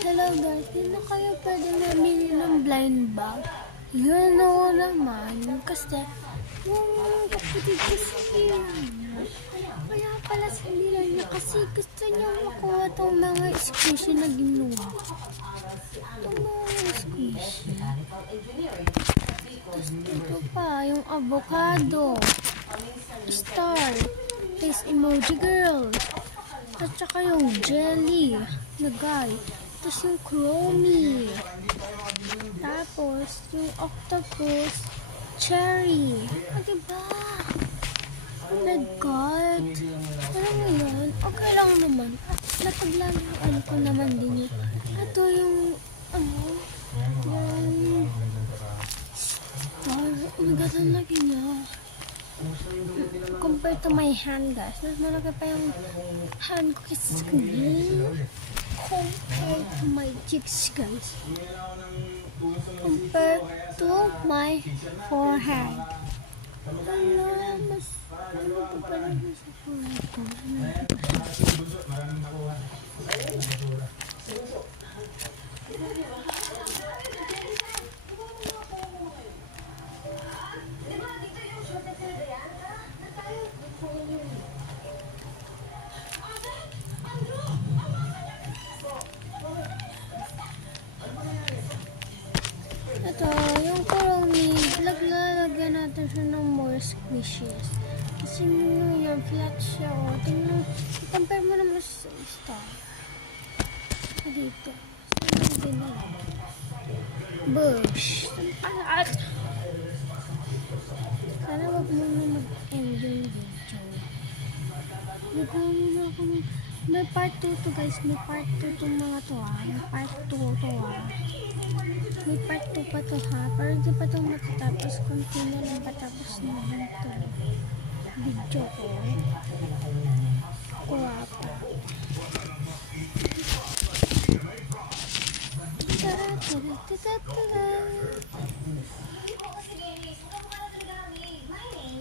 Hello guys, hindi na kayo pwede namili ng blind bag. Yun oo naman, kasi yung kapatid kasi kaya pala sinila niya kasi gusto niya makuha itong mga squishy na ginawa. Itong mga squishy. Tapos ito pa, yung avocado, star, face emoji girl, at saka yung jelly na guy. Tapos yung chromie. Tapos yung octopus cherry. Ah, diba? Oh my God. Alam mo yan? Okay lang naman. At napaglalaan ko naman din yun. Ito yung yung star. Oh my God, ang laki niya. Compared to my hand, guys. Mas malaki pa yung hand ko kasi compared to my cheeks, guys. Compared to my forehead. Wala, mas ano pa pala sa forehead ko. Ito, yung chromie, lalagyan natin siya ng more squishes. Kasi yung flat siya, o. Tingnan, compare mo naman sa star. Dito. Saan na lang? Bush. Sampalat! Sana wag mo na mag-end yung video. Nagkano na ako. May part 2 to guys. May part 2 itong mga to May part 2 to May part 2 pa to Pero di pa itong matatapos. Kunti na lang patapos naman to video ko. Kuha pa.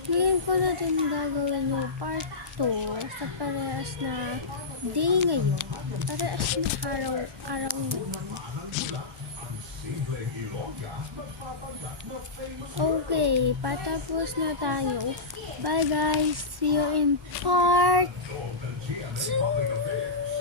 Ngayon ko natin gagawin yung part 2 sa parehas na day ngayon. Parehas na araw ngayon. Okay, patapos na tayo. Bye guys! See you in part 2!